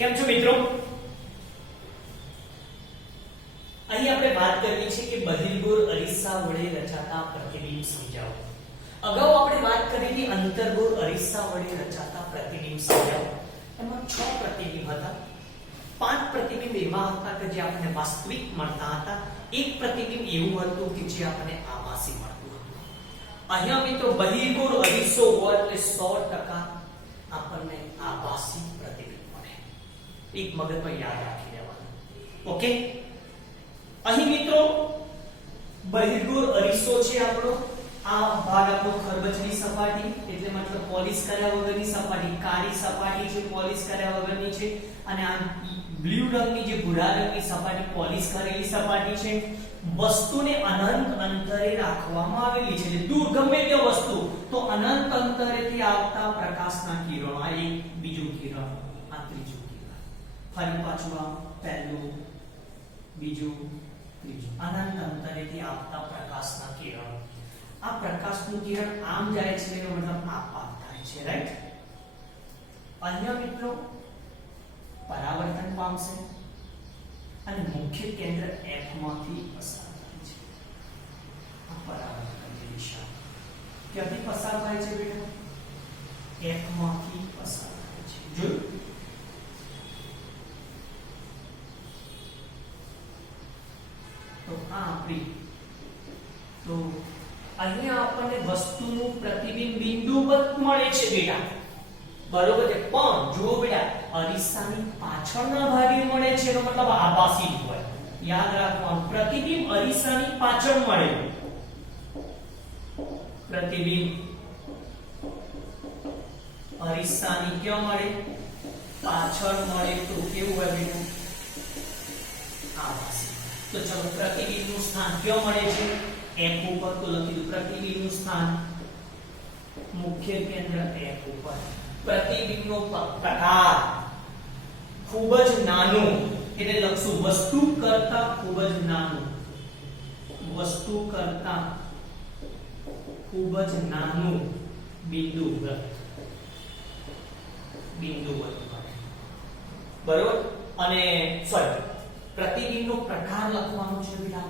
કેમ છો મિત્રો? અહીં આપણે વાત કરવી છે કે બહિર્ગોળ અરીસા વડે રચાતા પ્રતિબિંબ સમજાવો. અગાઉ આપણે વાત કરી હતી અંતર્ગોળ અરીસા વડે રચાતા પ્રતિબિંબ સમજાવો. એમાં 6 પ્રતિબિંબ હતા. 5 પ્રતિબિંબ એવા હતા કે જે આપણને વાસ્તવિક મળતા હતા. એક પ્રતિબિંબ એવું હતું કે જે આપણને આભાસી મળતું હતું. અહીંયા મિત્રો બહિર્ગોળ અરીસો હોય એટલે 100% આપણને આભાસી પ્રતિબિંબ મળે. એક મગજમાં યાદ રાખી લેવાનું. ઓકે, અહીં મિત્રો બહિર્ગોળ અરીસો છે આપણો. આ ભાગ આપણો ખરબચડી સપાટી એટલે મતલબ પોલિશ કર્યા વગરની સપાટી, કાળી સપાટી છે, પોલિશ કર્યા વગરની છે. અને આ બ્લુ રંગની જે ભૂરા રંગની સપાટી પોલિશ કરેલી સપાટી છે. વસ્તુને અનંત અંતરે રાખવામાં આવેલી છે. એટલે દૂર ગમે તે વસ્તુ તો અનંત અંતરેથી આવતા પ્રકાશના કિરણો, આ એક બીજું કિરણ, આ ત્રીજું કિરણ, ફરી પાછું આ પહેલું, બીજું, ત્રીજું, અનંત અંતરેથી આવતા પ્રકાશના કિરણો. આ પ્રકાશનું કિરણ આમ જાય છે એનો મતલબ આપાત થાય છે, રાઈટ? અન્ય મિત્રો પરાવર્તન પામશે અને મુખ્ય કેન્દ્ર F માંથી પસાર થાય છે. આ પરાવર્તનની દિશા ક્યાંથી પસાર થાય છે બેટા? F માંથી પસાર થાય છે. જોયું? તો આ આપણી તો અહીંયા આપણને વસ્તુનું પ્રતિબિંબ બિંદુવત મળે છે બેટા, બરોબર છે. પણ જુઓ બેટા, અરીસાની પાછળના ભાગે મળે છે એનો મતલબ આભાસી હોય. યાદ રાખવાનું, પ્રતિબિંબ અરીસાની પાછળ મળે. પ્રતિબિંબ અરીસાની ક્યાં મળે? પાછળ મળે તો કેવું હોય બેટા? આભાસી. તો ચલો પ્રતિબિંબનું સ્થાન ક્યાં મળે છે? F ઉપર. તો લખી દો પ્રતિબિંબનું સ્થાન મુખ્ય કેન્દ્ર F ઉપર. પ્રતિબિંબનો પ્રકાર ખૂબ જ નાનું એટલે લખશું વસ્તુ કરતા ખૂબ જ નાનું. વસ્તુ કરતા ખૂબ જ નાનું બિંદુવત. બિંદુવત બરોબર. અને સોરી, પ્રતિબિંબનો પ્રકાર લખવાનો છે બેટા.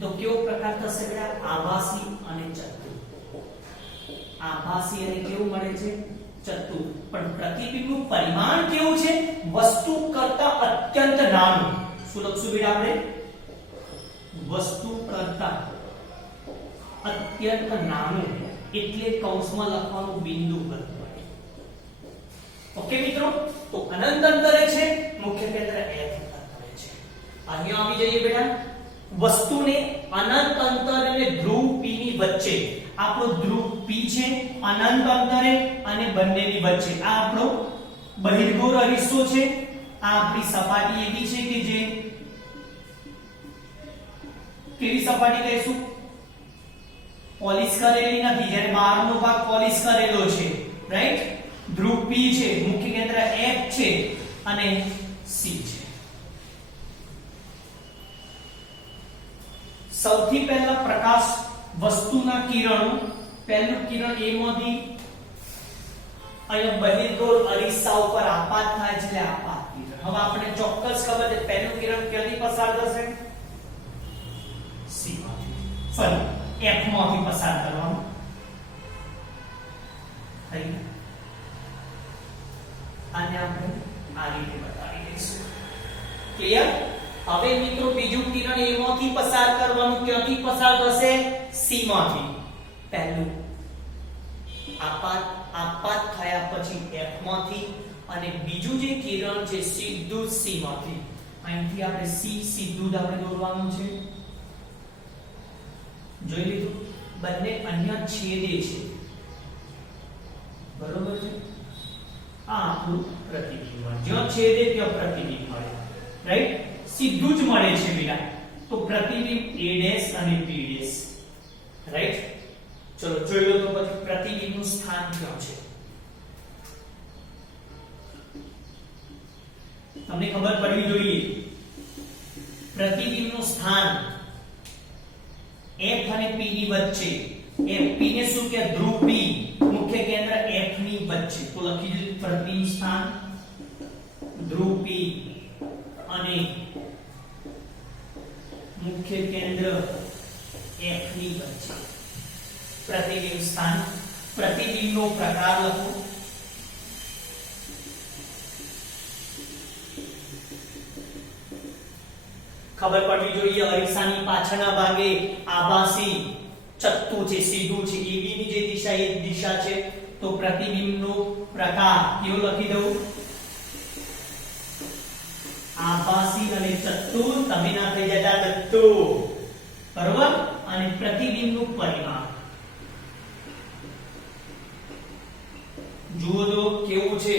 તો કેવો પ્રકાર થશે બેટા? આભાસી અને ચતુર. આભાસી અને કેવું મળે છે? ચતુર. પણ પ્રતિબિંબનું પરિમાણ કેવું છે? વસ્તુ કરતા અત્યંત નાનું. શું લખશું બેટા આપણે? વસ્તુ કરતા અત્યંત નાનું એટલે કૌંસમાં લખવાનું બિંદુવત. ઓકે મિત્રો, તો અનંત અંતરે છે, મુખ્ય કેન્દ્ર F અંતરે છે. અહીંયા આવી જઈએ બેટા. વસ્તુને અનંત અંતર અને ધ્રુવ P ની વચ્ચે, આપણો ધ્રુવ P છે અનંત અંતરે અને બંનેની વચ્ચે. આ આપણો બહિર્ગોળ અરીસો છે. આ આપણી સપાટી એવી છે કે જે કેવી સપાટી કહીશું? પોલિશ કરેલી નથી, જ્યારે બહારનો ભાગ પોલિશ કરેલો છે, રાઈટ? ધ્રુવ P છે, મુખ્ય કેન્દ્ર F છે અને C છે. સૌથી પહેલા પ્રકાશ વસ્તુના કિરણો, પહેલું કિરણ A માંથી અહીંયા બહિર્ગોળ અરીસા ઉપર આપાત થાય છે, આપાત કિરણ. હવે આપણે ચોક્કસ ખબર છે પહેલું કિરણ ક્યાંથી પસાર થશે? C માંથી, સોરી F માંથી પસાર કરવાનું. આને આપણે આ રીતે બતાવી દઈશું. ક્લિયર? હવે મિત્રો બીજું કિરણ A માંથી પસાર કરવાનું. ક્યાંથી પસાર થશે? C માંથી. પહેલું આપાત થયા પછી F માંથી, અને બીજું જે કિરણ છે સીધું C માંથી. અહીંથી આપણે C સીધું જ આપણે દોરવાનું છે. જોઈ લીધું? બંને અહીંયા છેદે છે, બરોબર છે? આ આપણું પ્રતિબિંબ. જ્યાં છેદે ત્યાં પ્રતિબિંબ મળે, રાઈટ? સીધું જ મળે છે બેટા. તો પ્રતિબિંબ A' અને B', રાઈટ? ચલો જોઈ લો તો પછી પ્રતિબિંબનું સ્થાન ક્યાં છે? તમને ખબર પડવી જોઈએ. પ્રતિબિંબનું સ્થાન F અને P ની વચ્ચે. F P ને શું કે? ધ્રુવ P, મુખ્ય કેન્દ્ર F ની વચ્ચે. તો લખી દીધું પ્રતિબિંબ સ્થાન મુખ્ય કેન્દ્ર F ની વચ્ચે પ્રતિબિંબ સ્થાન પ્રતિબિંબનો પ્રકાર લખો ખબર પડવી જોઈએ અરીસાની પાછળના ભાગે આભાસી ચત્તુ છે સીધું છે AB ની જે દિશા એ દિશા છે તો પ્રતિબિંબનો પ્રકાર કેવો લખી દઉં આભાસી અને ચત્તુ તમે ના થઈ જતા દત્તુ બરોબર અને પ્રતિબિંબનું પરિમાણ જુઓ તો કેવું છે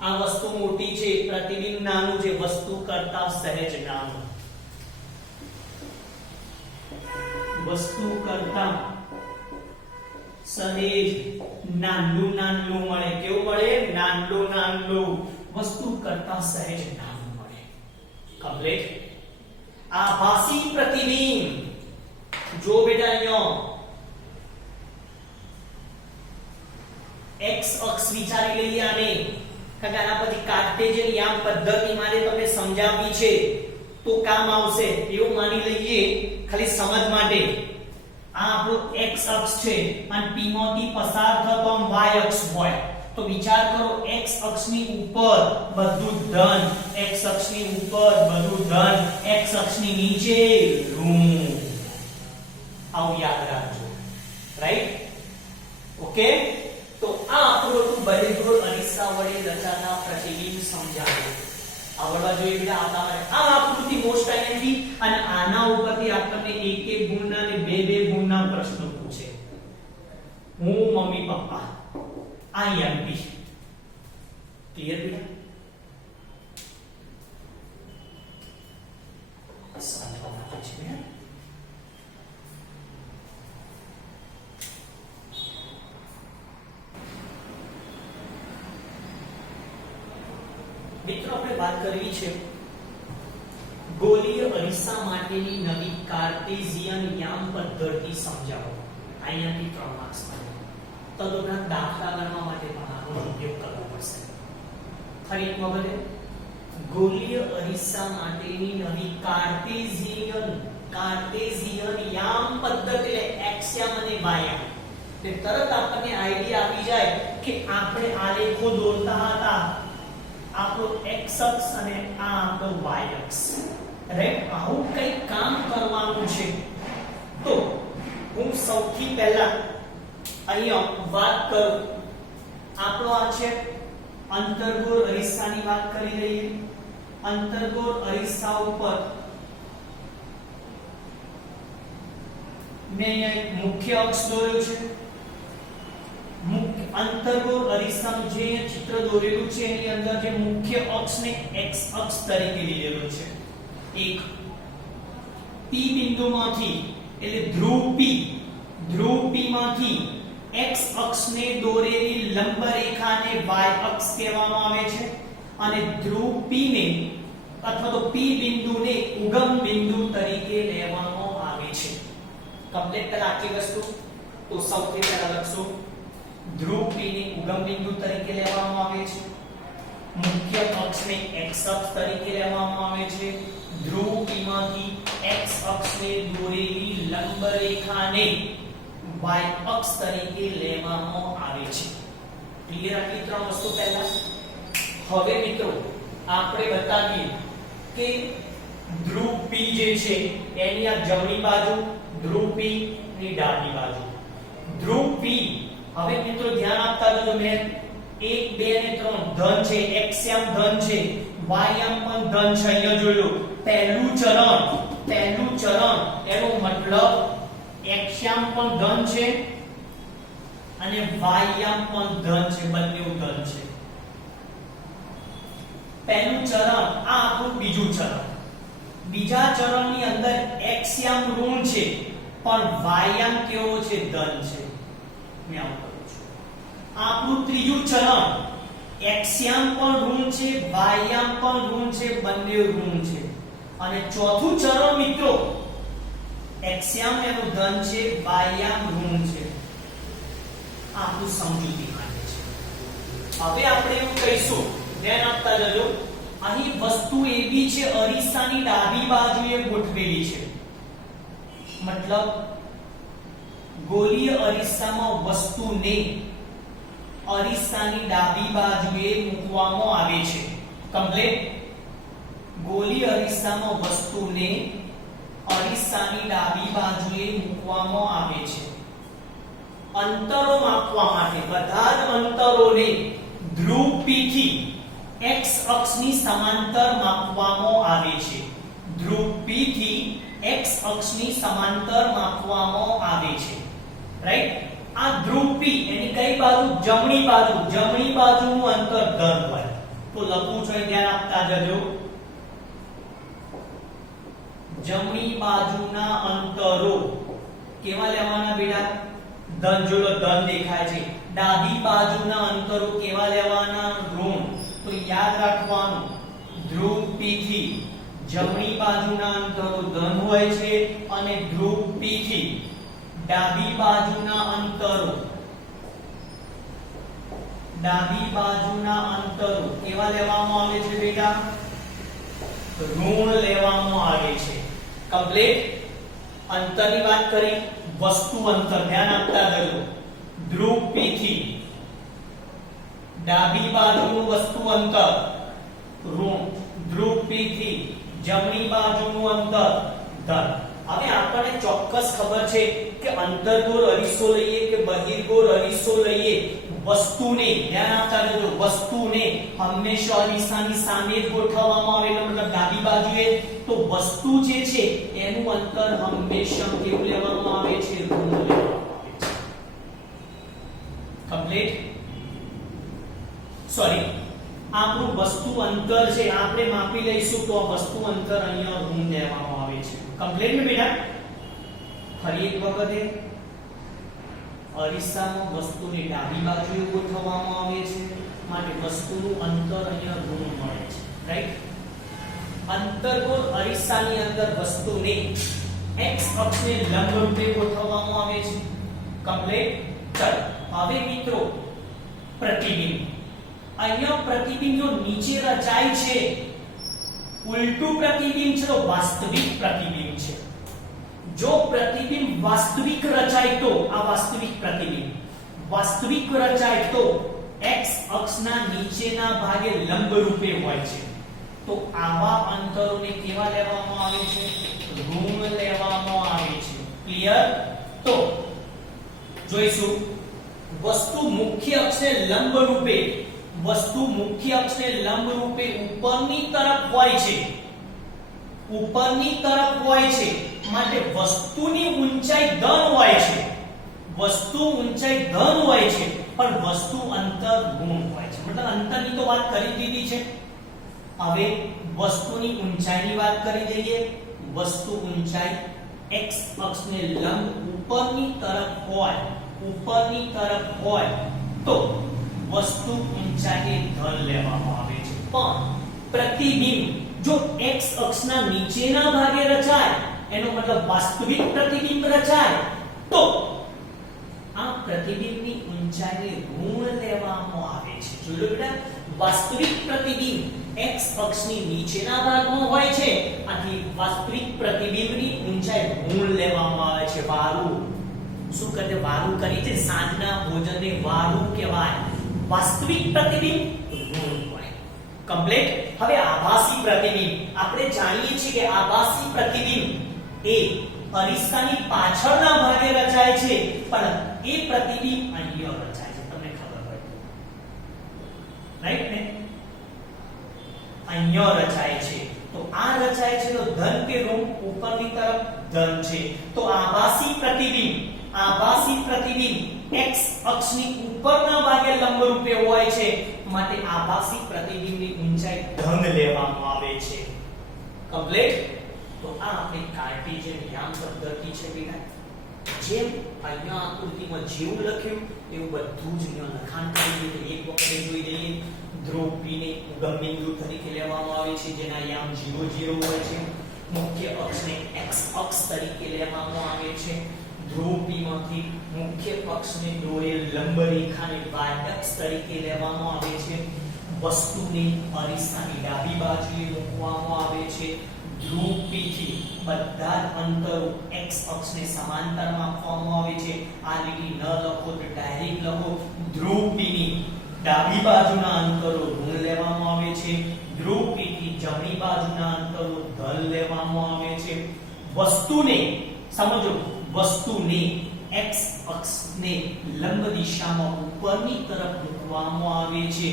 આ વસ્તુ મોટી છે પ્રતિબિંબ નાનું છે વસ્તુ કરતા સહેજ નાનું વસ્તુ કરતા સહેજ નાનું નાનું મળે કેવું મળે નાનું નાનું વસ્તુ કરતા સહેજ નાનું મળે કમ્પ્લીટ આભાસી પ્રતિબિંબ જો બેટા અહીંયા x અક્ષ વિચારી લઈએ આને કારણ કે આના પછી કાર્ટેશિયન યામ પદ્ધતિ મારે તમને સમજાવવી છે તો કામ આવશે એવું માની લઈએ ખાલી સમજ માટે આ આપણો x અક્ષ છે અને p માંથી પસાર થતો આમ y અક્ષ હોય તો વિચાર કરો x અક્ષની ઉપર બધું ધન x અક્ષની ઉપર બધું ધન x અક્ષની નીચે ઋણ આવું યાદ રાખજો રાઈટ ઓકે તો આ આપણું બહિર્ગોળ અરીસા વડે રચાતા પ્રતિબિંબ સમજાવ્યું આવડવા જોઈએ બેટા આ તમારે આ આકૃતિ મોસ્ટ આઈએમપી અને આના ઉપરથી આપણને એક એક ગુણના અને બે બે ગુણના પ્રશ્નો પૂછે હું મમ્મી પપ્પા આઈએમપી ક્લિયર બેટા સમજવામાં છે મિત્રો આપણે વાત કરવી છે ગોળીય અરીસા માટેની નવી કાર્ટેશિયન યામ પદ્ધતિ સમજાવો અહીંયાથી 3 માર્ક્સ મળે તદુપરાંત દાખલા ગણવા માટે પણ આનો ઉપયોગ કરવો પડશે ફરી એક વખત ગોળીય અરીસા માટેની નવી કાર્ટેશિયન યામ પદ્ધતિ એટલે x યામ અને y યામ તે તરત આપણને આઈડિયા આવી જાય કે આપણે આલેખો દોરતા હતા આપણો x અક્ષ અને આ આપણો y અક્ષ રાઈટ આવું કઈ કામ કરવાનું છે તો હું સૌથી પહેલા અહીંયા વાત કરું આપણો આ છે અંતર્ગોળ અરીસાની વાત કરી લઈએ અંતર્ગોળ અરીસા ઉપર મેં એક મુખ્ય અક્ષ દોર્યો છે અંતર્ગોળ અરીસાનું જે ચિત્ર દોરેલું છે એની અંદર જે મુખ્ય અક્ષને x અક્ષ તરીકે લીધેલો છે એક P બિંદુમાંથી એટલે ધ્રુવ P માંથી x અક્ષને દોરેલી લંબ રેખાને y અક્ષ કહેવામાં આવે છે અને ધ્રુવ P ને અથવા તો P બિંદુને ઉગમ બિંદુ તરીકે લેવામાં આવે છે કમ્પ્લીટ કર આખી વસ્તુ તો સૌથી પહેલા લખશો ધ્રુવ P ને ઉગમ બિંદુ તરીકે લેવામાં આવે છે મુખ્ય અક્ષને x અક્ષ તરીકે લેવામાં આવે છે ધ્રુવ P માંથી x અક્ષને દોરેલી લંબ રેખાને y અક્ષ તરીકે લેવામાં આવે છે ક્લિયર આટલી 3 વસ્તુ પહેલા હવે મિત્રો આપણે બતાવીએ કે ધ્રુવ P જે છે એની આ જમણી બાજુ ધ્રુવ P ની ડાબી બાજુ ધ્રુવ P હવે મિત્રો ધ્યાન આપતા રહેજો મેં 1 2 અને 3 ધન છે x યામ ધન છે y યામ પણ ધન છે અહીંયા જોઈ લો પહેલું ચરણ એનો મતલબ x યામ પણ ધન છે અને y યામ પણ ધન છે બંને ધન છે પહેલું ચરણ આ આપણું બીજું ચરણ બીજા ચરણની અંદર x યામ ઋણ છે પણ y યામ કેવો છે ધન છે મેં આવું કરું છું આપણું ત્રીજું ચરણ x યામ પણ ઋણ છે y યામ પણ ઋણ છે બંને ઋણ છે અને ચોથું ચરણ મિત્રો x યામ એનું ધન છે y યામ ઋણ છે આપણું સમજૂતી માટે છે હવે આપણે એવું કહીશું ધ્યાન આપતા જજો અહીં વસ્તુ એવી છે અરીસાની ડાબી બાજુએ ગોઠવેલી છે મતલબ ગોળીય અરીસામાં વસ્તુને અરીસાની ડાબી બાજુએ મૂકવામાં આવે છે. કમ્પ્લીટ. ગોળીય અરીસામાં વસ્તુને અરીસાની ડાબી બાજુએ મૂકવામાં આવે છે. અંતરો માપવા માટે બધા જ અંતરોને ધ્રુવ P થી x અક્ષની સમાંતર માપવામાં આવે છે. ધ્રુવ P થી x અક્ષની સમાંતર માપવામાં આવે છે. રાઈટ. આ ધ્રુવ P એની કઈ બાજુ? જમણી બાજુ. જમણી બાજુનું અંતર ધન હોય તો લખું છું, ધ્યાન આપતા જજો. જમણી બાજુના અંતરો કેવા લેવાના બેટા? ધન. જોલો ધન દેખાય છે. ડાબી બાજુના અંતરો કેવા લેવાના? ઋણ. તો યાદ રાખવાનું ધ્રુવ P થી જમણી બાજુના અંતરો ધન હોય છે અને ધ્રુવ P થી ડાબી બાજુના અંતરો કેવા લેવામાં આવે છે બેટા? ઋણ લેવામાં આવે છે. કમ્પ્લીટ. અંતરની વાત કરી. વસ્તુ અંતર ધ્યાન આપતા જજો. ધ્રુવ P થી ડાબી બાજુનું વસ્તુ અંતર ઋણ. ધ્રુવ P થી જમણી બાજુનું અંતર ધન. હવે આપણને ચોક્કસ ખબર છે કે અંતર્ગોળ અરીસો લઈએ કે બહિર્ગોળ અરીસો લઈએ, વસ્તુને ધ્યાન આપતા જજો, વસ્તુને હંમેશા અરીસાની સામે જ ગોઠવવામાં આવે, મતલબ ડાબી બાજુએ. તો વસ્તુ જે છે એનું અંતર હંમેશા કેવું લેવામાં આવે છે? ઋણ લેવામાં આવે છે. કમ્પ્લીટ. સોરી, આપણું વસ્તુ અંતર છે આપણે માપી લઈશું તો આ વસ્તુ અંતર અહીંયા ઋણ લેવામાં આવે છે. કમ્પ્લીટ ને બેટા? ફરી એક વખત અરીસામાં વસ્તુની ડાબી બાજુએ ગોઠવવામાં આવે છે માટે વસ્તુનું અંતર અહીંયા ઋણ મળે છે. રાઈટ. અંતર્ગોળ અરીસાની અંદર વસ્તુને x અક્ષને લંબ રૂપે ગોઠવવામાં આવે છે. કમ્પ્લીટ. ચલો હવે મિત્રો પ્રતિબિંબ. અહીંયા પ્રતિબિંબ જો નીચે રચાય છે, ઉલટું પ્રતિબિંબ છે તો વાસ્તવિક પ્રતિબિંબ છે. જો પ્રતિબિંબ વાસ્તવિક રચાય તો આ વાસ્તવિક પ્રતિબિંબ વાસ્તવિક રચાય તો x અક્ષના નીચેના ભાગે લંબ રૂપે હોય છે. તો આવા અંતરોને કેવા લેવામાં આવે છે? ઋણ લેવામાં આવે છે. ક્લિયર? તો જોઈશું વસ્તુ મુખ્ય અક્ષને લંબ રૂપે ઉપરની તરફ હોય છે. ઉપરની તરફ હોય છે માટે વસ્તુની ઊંચાઈ ધન હોય છે. વસ્તુ ઊંચાઈ ધન હોય છે પણ વસ્તુ અંતર ઋણ હોય છે. મતલબ અંતરની તો વાત કરી દીધી છે. હવે વસ્તુની ઊંચાઈની વાત કરી દઈએ. વસ્તુ ઊંચાઈ x અક્ષને લંબ ઉપરની તરફ હોય તો વસ્તુ ઊંચાઈને ધન લેવામાં આવે છે. પણ પ્રતિબિંબ જો x અક્ષના નીચેના ભાગે રચાય, એનો મતલબ વાસ્તવિક પ્રતિબિંબ રચાય, તો આ પ્રતિબિંબની ઊંચાઈને ઋણ લેવામાં આવે છે. જોયું બેટા? વાસ્તવિક પ્રતિબિંબ x અક્ષની નીચેના ભાગમાં હોય છે, આથી વાસ્તવિક પ્રતિબિંબની ઊંચાઈ ઋણ લેવામાં આવે છે. વારું શું કરે? વારું કરી છે. સાંજના ભોજનને વારું કહેવાય. વાસ્તવિક પ્રતિબિંબ ઋણ હોય. કમ્પ્લીટ. હવે આભાસી પ્રતિબિંબ. આપણે જાણીએ છીએ કે આભાસી પ્રતિબિંબ એ અરીસાની પાછળના ભાગે રચાય છે, પણ એ પ્રતિબિંબ અહીંયા રચાય છે. તમને ખબર હોય રાઈટ ને? અહીંયા રચાય છે. તો આ રચાય છે તો ધન કે ઋણ? ઉપરની તરફ ધન છે. તો આભાસી પ્રતિબિંબ x અક્ષની ઉપરના ભાગે લંબ રૂપે હોય છે માટે આભાસી પ્રતિબિંબની ઊંચાઈ ધન લેવામાં આવે છે. કમ્પ્લીટ. તો આ આપણી કાર્ટેશિયન યામ પદ્ધતિ છે બેટા. જેમ અહીંયા આકૃતિમાં જેવું લખ્યું એવું બધું જ અહીંયા લખાણ કરી દીધું. એક વખત જોઈ લઈએ. ધ્રુવ P ને ઉગમ બિંદુ તરીકે લેવામાં આવે છે જેના યામ 0 0 હોય છે. મુખ્ય અક્ષને x અક્ષ તરીકે લેવામાં આવે છે. ધ્રુવ P માંથી મુખ્ય અક્ષને દોરેલ લંબ રેખાને y અક્ષ તરીકે લેવામાં આવે છે. વસ્તુને અરીસાની ડાબી બાજુએ મૂકવામાં આવે છે. ધ્રુવ P થી બધા જ અંતરો x અક્ષને સમાંતરમાં આપવામાં આવે છે. આ લીટી ન લખો તો ડાયરેક્ટ લખો. ધ્રુવ P ની ડાબી બાજુના અંતરો ઋણ લેવામાં આવે છે. ધ્રુવ P થી જમણી બાજુના અંતરો ધન લેવામાં આવે છે. વસ્તુને સમજો, વસ્તુને x અક્ષને લંબ દિશામાં ઉપરની તરફ મૂકવામાં આવે છે.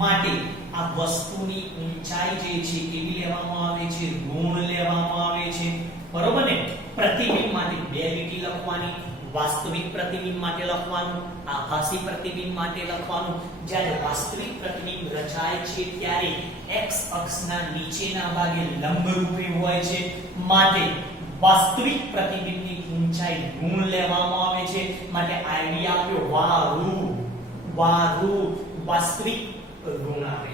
માટે આ વસ્તુની ઊંચાઈ જે છે કેવી લેવામાં આવે છે? ઋણ લેવામાં આવે છે. બરોબર ને? પ્રતિબિંબ માટે બે લીટી લખવાની. વાસ્તવિક પ્રતિબિંબ માટે લખવાનું, આભાસી પ્રતિબિંબ માટે લખવાનું. જ્યારે વાસ્તવિક પ્રતિબિંબ રચાય છે ત્યારે x અક્ષના નીચેના ભાગે લંબરૂપે હોય છે. માટે વાસ્તવિક પ્રતિબિંબની ઊંચાઈ ઋણ લેવામાં આવે છે. માટે આઈડિયા આપ્યો વારૂ વાસ્તવિક ઋણ આવે.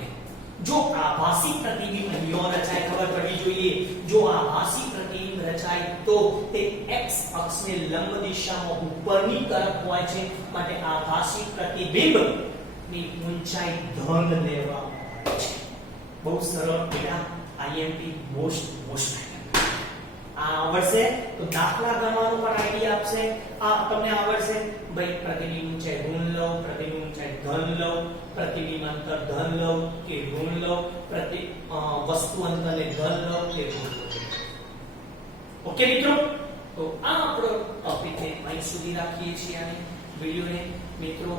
જો આભાસી પ્રતિબિંબ અહીંયા રચાય, ખબર પડવી જોઈએ. જો આભાસી પ્રતિબિંબ રચાય તો તે x અક્ષને લંબ દિશામાં ઉપરની તરફ હોય છે. માટે આભાસી પ્રતિબિંબ ની ઊંચાઈ ધન લેવામાં આવે છે. બહુ સરળ બેટા, આઈએમપી મોસ્ટ આ આવડશે તો દાખલા ગણવાનો પણ આઈડિયા આપશે. આ તમને આવડશે ભાઈ પ્રતિબિંબ ઊંચાઈ ઋણ લો, પ્રતિબિંબ ઊંચાઈ ધન લો, પ્રતિબિંબ અંતર ધન લો કે ઋણ લો, વસ્તુ અંતરને ધન લો કે ઋણ લો. ઓકે મિત્રો, તો આ આપણો ટોપિક છે. અહીં સુધી રાખીએ છીએ આને વિડિયોને. મિત્રો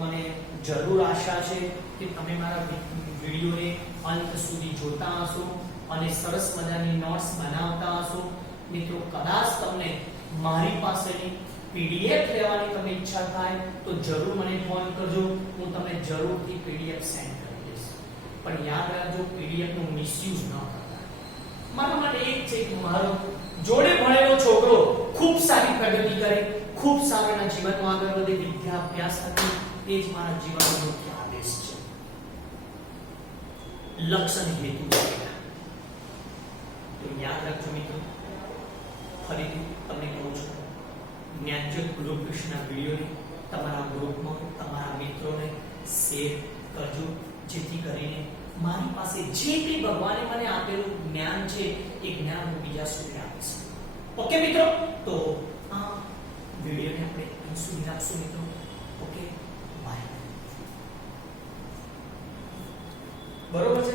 મને જરૂર આશા છે કે તમે મારા વિડિયોને અંત સુધી જોતા હશો અને સરસ મજાની નોટ્સ બનાવતા હશો. મિત્રો કદાચ તમને મારી પાસેની પીડીએફ લેવાની તમને ઈચ્છા થાય તો જરૂર મને ફોન કરજો. હું તમને જરૂરથી પીડીએફ સેન્ડ કરી દઈશ. પણ યાદ રાખજો, પીડીએફ નો મિસયુઝ ન કરતા. મારા માટે એક છે કે મારો જોડે ભણેલો છોકરો ખૂબ સારી પ્રગતિ કરે, ખૂબ સારા જીવનમાં આગળ વધે, વિદ્યા અભ્યાસ કરે, એ જ મારા જીવનનો મુખ્ય આદેશ છે, લક્ષ્ય અને હેતુ છે. તો યાદ રાખજો મિત્રો, ફરીથી તમને કહું છું, જ્ઞાનજ્યોત ગુરુકૃષ્ણ વિડીયોને તમારા ગ્રુપમાં તમારા મિત્રોને શેર કરજો, જેથી કરીને મારી પાસે જે કંઈ ભગવાને મને આપેલું જ્ઞાન છે એ જ્ઞાન હું બીજા સુધી આપીશ. ઓકે મિત્રો, તો આ વિડીયોને આપણે અહીં સુધી રાખશું મિત્રો. Okay, bye. બરોબર છે.